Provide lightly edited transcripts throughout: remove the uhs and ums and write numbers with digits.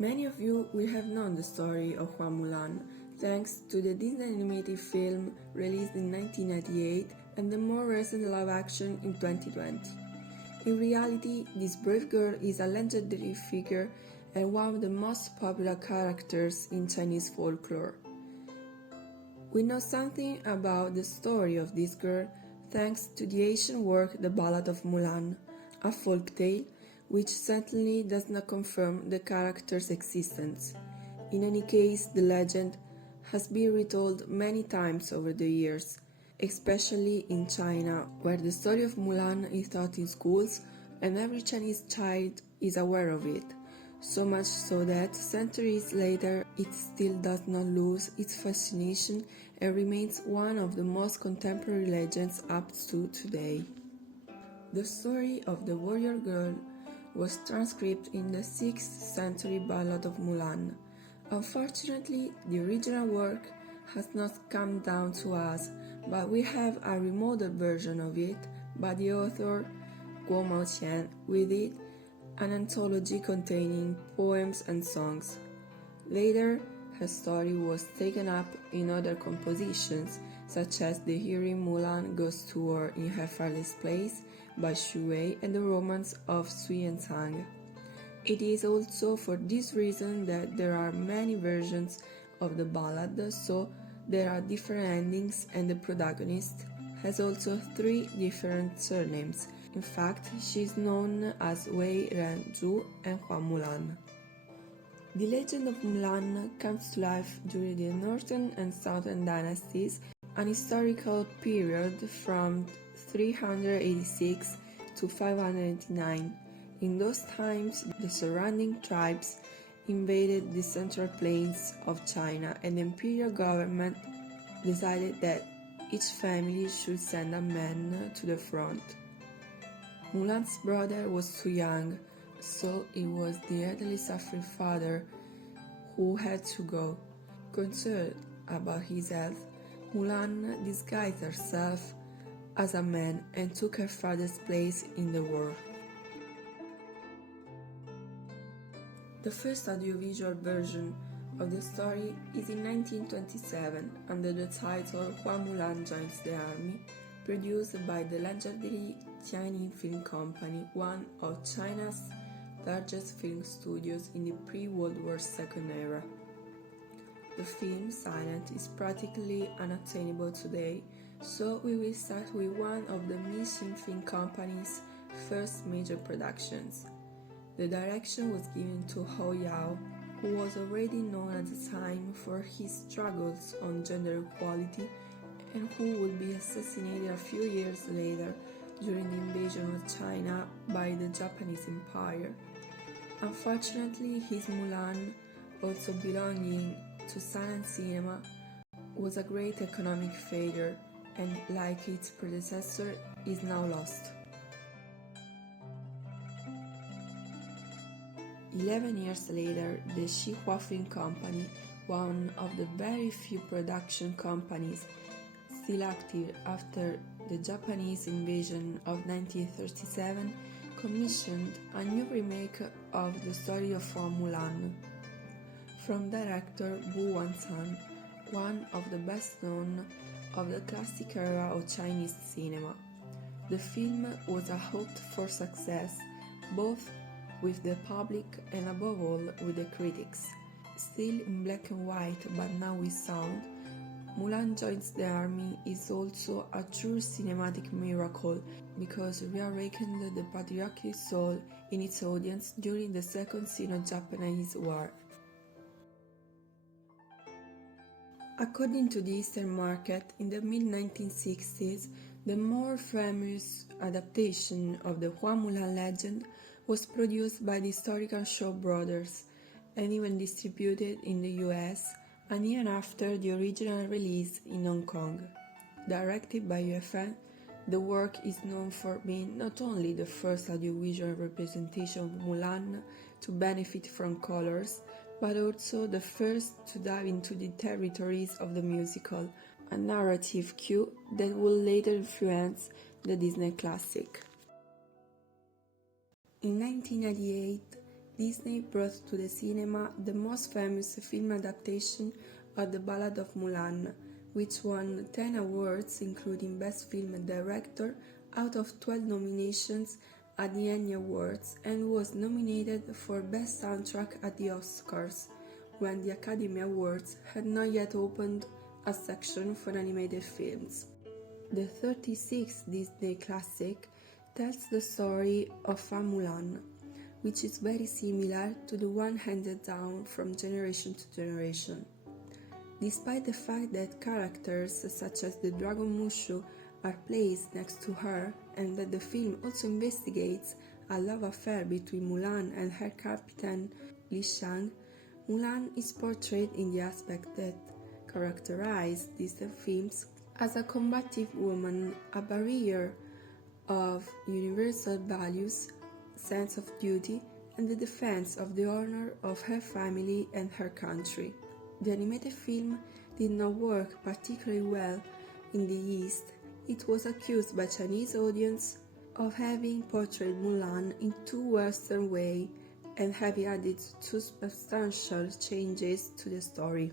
Many of you will have known the story of Mulan, thanks to the Disney animated film released in 1998 and the more recent live action in 2020. In reality, this brave girl is a legendary figure and one of the most popular characters in Chinese folklore. We know something about the story of this girl thanks to the ancient work The Ballad of Mulan, a folk tale which certainly does not confirm the character's existence. In any case, the legend has been retold many times over the years, especially in China, where the story of Mulan is taught in schools and every Chinese child is aware of it, so much so that centuries later it still does not lose its fascination and remains one of the most contemporary legends up to today. The story of the warrior girl was transcribed in the 6th century Ballad of Mulan. Unfortunately, the original work has not come down to us, but we have a remodeled version of it by the author Guo Maoqian, with it an anthology containing poems and songs. Later, her story was taken up in other compositions, such as The Hearing Mulan Goes to War in Her Father's Place by Xu Wei and The Romance of Sui and Sang. It is also for this reason that there are many versions of the ballad, so there are different endings and the protagonist has also 3 different surnames. In fact, she is known as Wei Ren Zhu and Hua Mulan. The legend of Mulan comes to life during the Northern and Southern dynasties, an historical period from 386 to 589. In those times, the surrounding tribes invaded the central plains of China, and the imperial government decided that each family should send a man to the front. Mulan's brother was too young, so it was the elderly suffering father who had to go. Concerned about his health, Mulan disguised herself as a man and took her father's place in the war. The first audiovisual version of the story is in 1927 under the title Hua Mulan Joins the Army, produced by the legendary Tianyin Film Company, one of China's largest film studios in the pre-World War II era. The film Silent is practically unattainable today, so we will start with one of the Mixin Film Company's first major productions. The direction was given to Hou Yao, who was already known at the time for his struggles on gender equality and who would be assassinated a few years later during the invasion of China by the Japanese Empire. Unfortunately, his Mulan, also belonging to silent cinema, was a great economic failure and, like its predecessor, is now lost. 11 years later, the Xihua Film Company, one of the very few production companies still active after the Japanese invasion of 1937, commissioned a new remake of the story of Hua Mulan from director Wu Wansan, one of the best known of the classic era of Chinese cinema. The film was a hoped-for success, both with the public and above all with the critics. Still in black and white but now with sound, Mulan Joins the Army is also a true cinematic miracle because it reawakened the patriotic soul in its audience during the Second Sino-Japanese War. According to the Eastern market, in the mid-1960s, the more famous adaptation of the Hua Mulan legend was produced by the historical Shaw Brothers and even distributed in the US and even after the original release in Hong Kong. Directed by UFN, the work is known for being not only the first audiovisual representation of Mulan to benefit from colors, but also the first to dive into the territories of the musical, a narrative cue that will later influence the Disney classic. In 1998, Disney brought to the cinema the most famous film adaptation of the Ballad of Mulan, which won 10 awards including Best Film and Director out of 12 nominations at the Emmy Awards and was nominated for Best Soundtrack at the Oscars, when the Academy Awards had not yet opened a section for animated films. The 36th Disney classic tells the story of Mulan, which is very similar to the one handed down from generation to generation. Despite the fact that characters such as the Dragon Mushu are placed next to her and that the film also investigates a love affair between Mulan and her captain Li Shang, Mulan is portrayed in the aspect that characterize these films as a combative woman, a barrier of universal values, sense of duty, and the defense of the honor of her family and her country. The animated film did not work particularly well in the East. It was accused by Chinese audience of having portrayed Mulan in too Western way and having added two substantial changes to the story.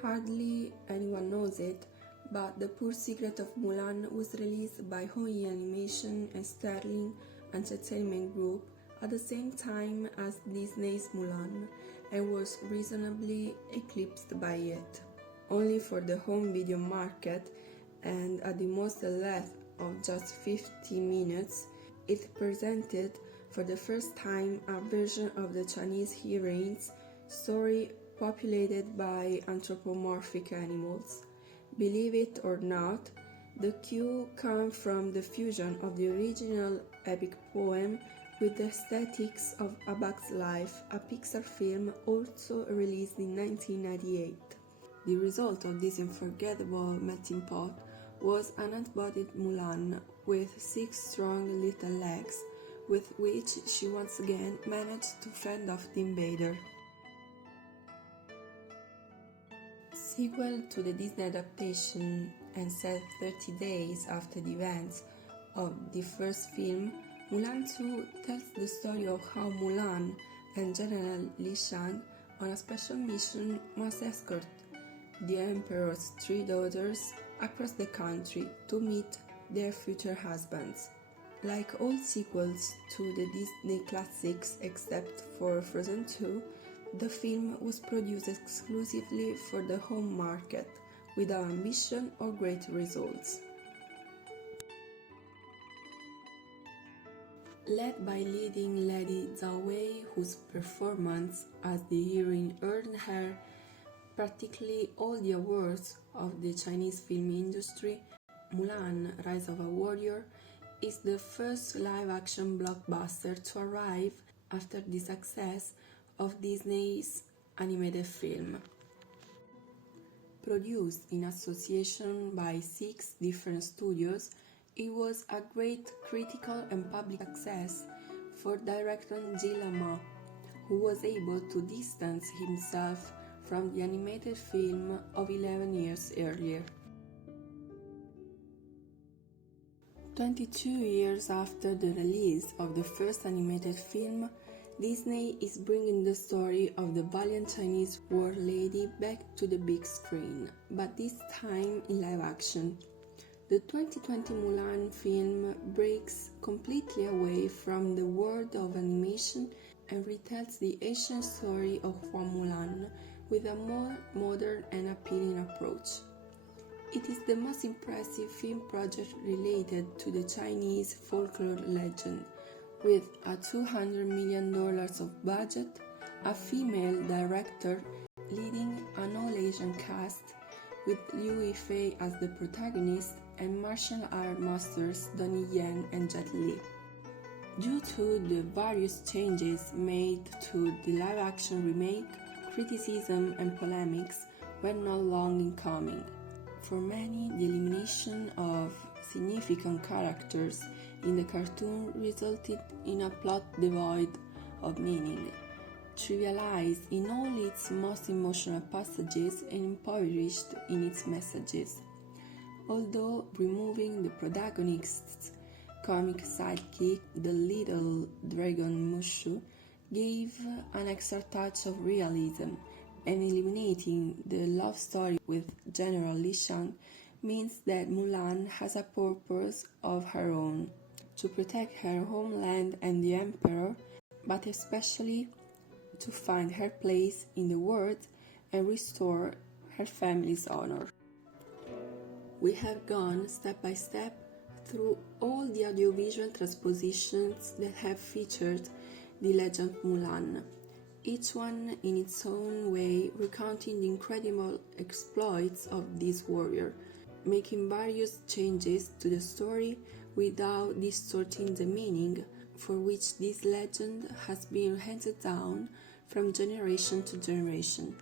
Hardly anyone knows it, but The Poor Secret of Mulan was released by Hoi Animation and Sterling Entertainment Group at the same time as Disney's Mulan and was reasonably eclipsed by it. Only for the home video market and at the most length of just 50 minutes, it presented for the first time a version of the Chinese heroine's story populated by anthropomorphic animals. Believe it or not, the cue comes from the fusion of the original epic poem with the aesthetics of A Bug's Life, a Pixar film also released in 1998. The result of this unforgettable melting pot was an embodied Mulan with 6 strong little legs, with which she once again managed to fend off the invader. Sequel to the Disney adaptation and set 30 days after the events of the first film, Mulan 2 tells the story of how Mulan and General Li Shang, on a special mission, must escort the Emperor's 3 daughters across the country to meet their future husbands. Like all sequels to the Disney classics except for Frozen 2, the film was produced exclusively for the home market, without ambition or great results. Led by leading lady Zhao Wei, whose performance as the heroine earned her practically all the awards of the Chinese film industry, Mulan, Rise of a Warrior is the first live-action blockbuster to arrive after the success of Disney's animated film. Produced in association by 6 different studios, it was a great critical and public success for director Gilles Lelouch, who was able to distance himself from the animated film of 11 years earlier. 22 years after the release of the first animated film, Disney is bringing the story of the valiant Chinese war lady back to the big screen, but this time in live action. The 2020 Mulan film breaks completely away from the world of animation and retells the ancient story of Mulan with a more modern and appealing approach. It is the most impressive film project related to the Chinese folklore legend, with a $200 million of budget, a female director leading an all-Asian cast, with Liu Yifei as the protagonist and martial art masters Donnie Yen and Jet Li. Due to the various changes made to the live-action remake, criticism and polemics were not long in coming. For many, the elimination of significant characters in the cartoon resulted in a plot devoid of meaning, trivialized in all its most emotional passages and impoverished in its messages. Although removing the protagonists comic sidekick, the little dragon Mushu, gave an extra touch of realism, and eliminating the love story with General Li Shang means that Mulan has a purpose of her own, to protect her homeland and the emperor, but especially to find her place in the world and restore her family's honor. We have gone step by step through all the audiovisual transpositions that have featured the legend of Mulan, each one in its own way recounting the incredible exploits of this warrior, making various changes to the story without distorting the meaning for which this legend has been handed down from generation to generation.